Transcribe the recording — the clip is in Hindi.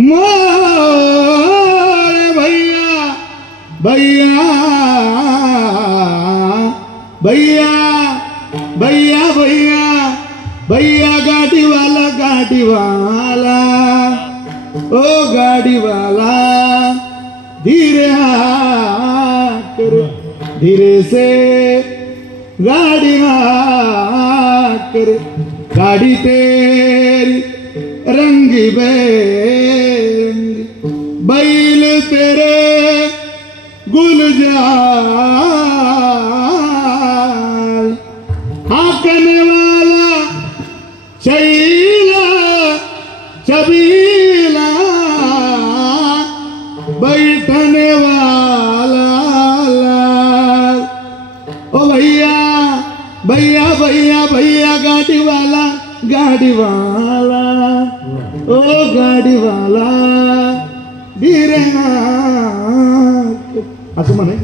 मोरे भैया भैया भैया भैया भैया भैया गाड़ी वाला ओ गाड़ी वाला धीरे हाथ करे धीरे से गाड़ी हाथ करे गाड़ी तेरी रंगी बेरंगी बैल तेरे गुलजार हाकने वाला चैला चबीला बैठने वाला लाल। ओ भैया भैया भैया भैया गाड़ी वाला ओ गाड़ी वाला धीरे हाथ असं म्हणे।